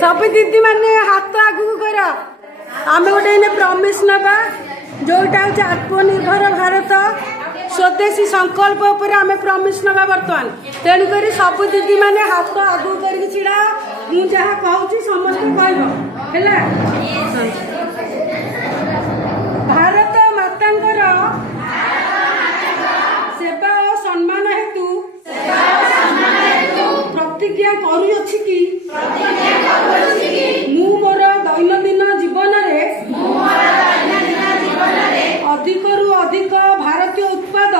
सब दीदी मैंने हाथ आगू कर आम गोटे प्रमिश नवा जोटा हूँ आत्मनिर्भर भारत स्वदेशी संकल्प उपर आम प्रमिश नवा बर्तमान तेणुक सब दीदी मैंने हाथ आगू कर छिड़ा मुझे जहाँ कहूँ समस्त कह भारत मातांकर सेवा और सम्मान हेतु प्रतिज्ञा करुअछि कि मु मोर दैनंदिन जीवन अधिक रु अधिक भारतीय उत्पाद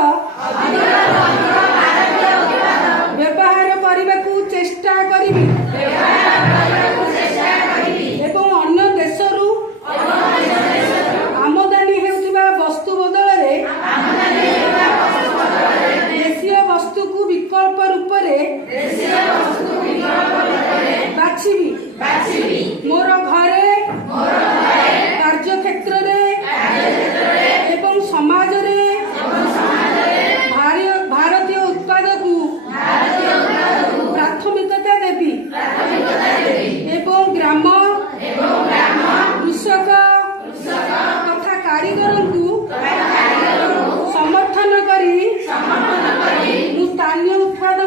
व्यवहार करने को चेष्टा करी एवं अन्य देशरू आमदानी हेउथिबा वस्तु बदल देशीय वस्तु को विकल्प रूप बाछिबी मोर घरे कार्य क्षेत्र एवं समाज भारतीय उत्पाद को प्राथमिकता देवी एवं ग्राम कृषक तथा कारीगर को समर्थन करी स्थानीय उत्पाद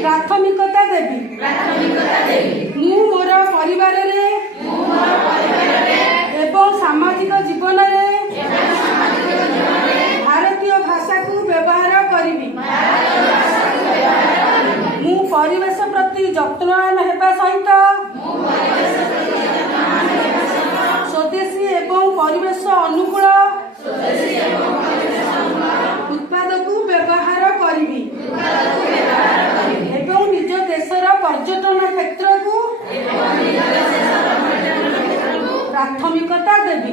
प्राथमिकता देवी मु मोर परिवार एवं सामाजिक जीवन भारतीय भाषा को व्यवहार करी मु परिवेश प्रति जत्नवान होगा सहित स्वदेशी एवं परिवेश अनुकूल उत्पाद को व्यवहार करी एवं निज देशर पर्यटन क्षेत्र को प्राथमिकता देवी।